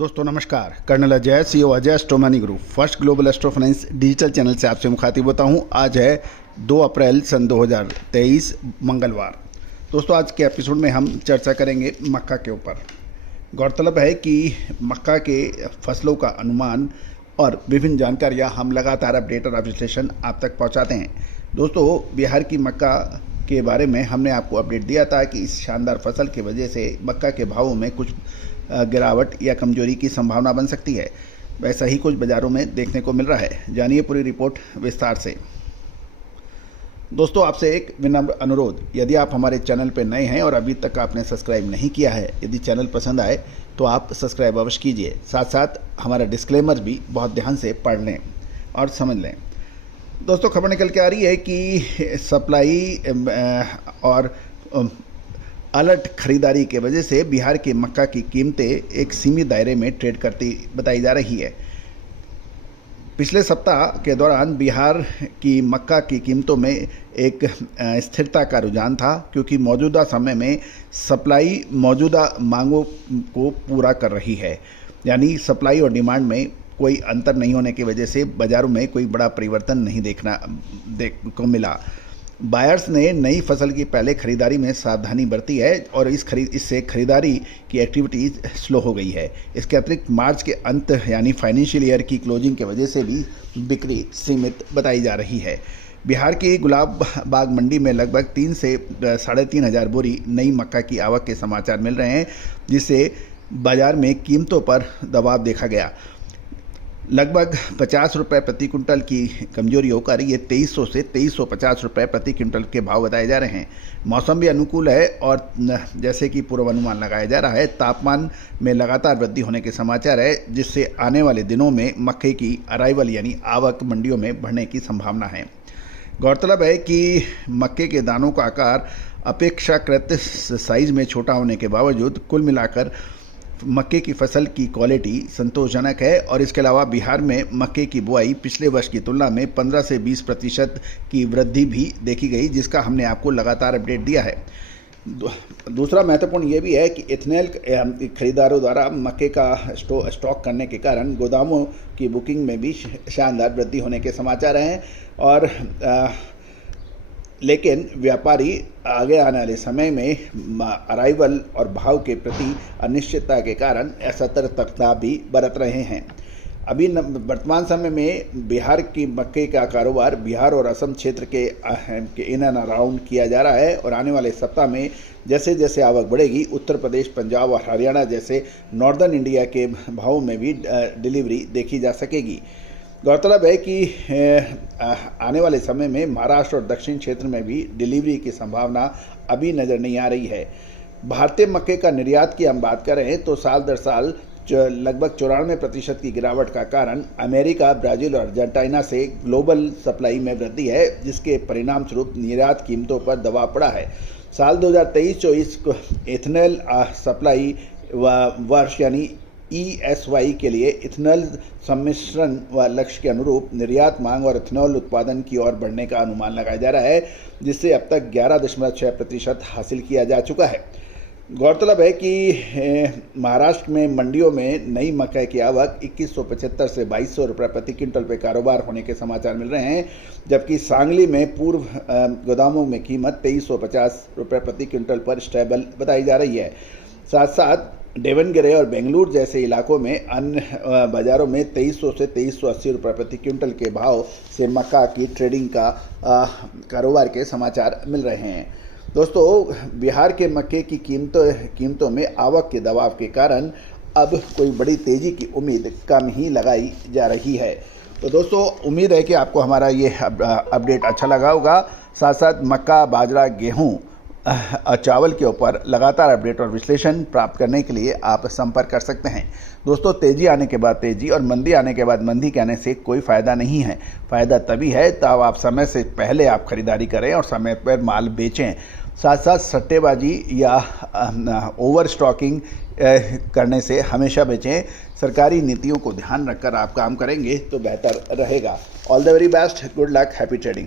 दोस्तों नमस्कार। Colonel Ajay, CEO Ajay astro money group first global astro finance digital channel से आपसे मुखातिब होता हूं। आज है 2 अप्रैल सन 2023 मंगलवार। दोस्तों आज के एपिसोड में हम चर्चा करेंगे मक्का के ऊपर। गौरतलब है कि मक्का के फसलों का अनुमान और विभिन्न जानकारियां हम लगातार अपडेट और विश्लेषण आप तक पहुंचाते हैं। दोस्तों बिहार की मक्का के बारे में हमने आपको अपडेट दिया था कि इस शानदार फसल की वजह से मक्का के भावों में कुछ गिरावट या कमजोरी की संभावना बन सकती है। वैसा ही कुछ बाज़ारों में देखने को मिल रहा है। जानिए पूरी रिपोर्ट विस्तार से। दोस्तों आपसे एक विनम्र अनुरोध, यदि आप हमारे चैनल पर नए हैं और अभी तक आपने सब्सक्राइब नहीं किया है, यदि चैनल पसंद आए तो आप सब्सक्राइब अवश्य कीजिए। साथ साथ हमारा डिस्क्लेमर भी बहुत ध्यान से पढ़ लें और समझ लें। दोस्तों खबर निकल के आ रही है कि सप्लाई और अलर्ट खरीदारी के वजह से बिहार की मक्का की कीमतें एक सीमित दायरे में ट्रेड करती बताई जा रही है। पिछले सप्ताह के दौरान बिहार की मक्का की कीमतों में एक स्थिरता का रुझान था, क्योंकि मौजूदा समय में सप्लाई मौजूदा मांगों को पूरा कर रही है। यानी सप्लाई और डिमांड में कोई अंतर नहीं होने की वजह से बाज़ारों में कोई बड़ा परिवर्तन नहीं देखने को मिला। बायर्स ने नई फसल की पहले खरीदारी में सावधानी बरती है और इससे खरीदारी की एक्टिविटी स्लो हो गई है। इसके अतिरिक्त मार्च के अंत यानी फाइनेंशियल ईयर की क्लोजिंग की वजह से भी बिक्री सीमित बताई जा रही है। बिहार की गुलाब बाग मंडी में लगभग 3 से 3,500 हज़ार बोरी नई मक्का की आवक के समाचार मिल रहे हैं, जिससे बाजार में कीमतों पर दबाव देखा गया। लगभग 50 रुपये प्रति कुंटल की कमजोरी होकर ये 2300 से 2350 रुपये प्रति क्विंटल के भाव बताए जा रहे हैं। मौसम भी अनुकूल है और जैसे कि पूर्वानुमान लगाया जा रहा है, तापमान में लगातार वृद्धि होने के समाचार है, जिससे आने वाले दिनों में मक्के की अराइवल यानी आवक मंडियों में बढ़ने की संभावना है। गौरतलब है कि मक्के के दानों का आकार अपेक्षाकृत साइज में छोटा होने के बावजूद कुल मिलाकर मक्के की फसल की क्वालिटी संतोषजनक है। और इसके अलावा बिहार में मक्के की बुआई पिछले वर्ष की तुलना में 15 से 20% की वृद्धि भी देखी गई, जिसका हमने आपको लगातार अपडेट दिया है। दूसरा महत्वपूर्ण ये भी है कि इथेनॉल खरीदारों द्वारा मक्के का स्टॉक करने के कारण गोदामों की बुकिंग में भी शानदार वृद्धि होने के समाचार हैं। और लेकिन व्यापारी आगे आने वाले समय में अराइवल और भाव के प्रति अनिश्चितता के कारण असतर्कता भी बरत रहे हैं। अभी वर्तमान समय में बिहार की मक्के का कारोबार बिहार और असम क्षेत्र के इन एंड अराउंड किया जा रहा है और आने वाले सप्ताह में जैसे जैसे आवक बढ़ेगी, उत्तर प्रदेश, पंजाब और हरियाणा जैसे नॉर्दर्न इंडिया के भावों में भी डिलीवरी देखी जा सकेगी। गौरतलब है कि आने वाले समय में महाराष्ट्र और दक्षिण क्षेत्र में भी डिलीवरी की संभावना अभी नज़र नहीं आ रही है। भारतीय मक्के का निर्यात की हम बात करें तो साल दर साल लगभग 94% की गिरावट का कारण अमेरिका, ब्राज़ील और अर्जेंटीना से ग्लोबल सप्लाई में वृद्धि है, जिसके परिणाम स्वरूप निर्यात कीमतों पर दबाव पड़ा है। साल 2023-24 को इथेनॉल सप्लाई वर्ष यानी ESY के लिए इथेनॉल सम्मिश्रण व लक्ष्य के अनुरूप निर्यात मांग और इथेनॉल उत्पादन की ओर बढ़ने का अनुमान लगाया जा रहा है, जिससे अब तक 11.6% हासिल किया जा चुका है। गौरतलब है कि महाराष्ट्र में मंडियों में नई मक्का की आवक 2175 से 2200 रुपये प्रति क्विंटल पे कारोबार होने के समाचार मिल रहे हैं, जबकि सांगली में पूर्व गोदामों में कीमत 2350 रुपये प्रति क्विंटल पर स्टेबल बताई जा रही है। साथ साथ देवनगिरी और बेंगलुरु जैसे इलाकों में अन्य बाज़ारों में 2300 से 2380 रुपये प्रति क्विंटल के भाव से मक्का की ट्रेडिंग का कारोबार के समाचार मिल रहे हैं। दोस्तों बिहार के मक्के की कीमतों में आवक के दबाव के कारण अब कोई बड़ी तेज़ी की उम्मीद कम ही लगाई जा रही है। तो दोस्तों उम्मीद है कि आपको हमारा ये अपडेट अच्छा लगा होगा। साथ साथ मक्का, बाजरा, गेहूँ चावल के ऊपर लगातार अपडेट और विश्लेषण प्राप्त करने के लिए आप संपर्क कर सकते हैं। दोस्तों तेज़ी आने के बाद तेज़ी और मंदी आने के बाद मंदी कहने से कोई फ़ायदा नहीं है। फ़ायदा तभी है तब आप समय से पहले आप खरीदारी करें और समय पर माल बेचें। साथ साथ सट्टेबाजी या ओवर स्टॉकिंग करने से हमेशा बचें। सरकारी नीतियों को ध्यान रखकर आप काम करेंगे तो बेहतर रहेगा। All the very best, good luck, happy trading.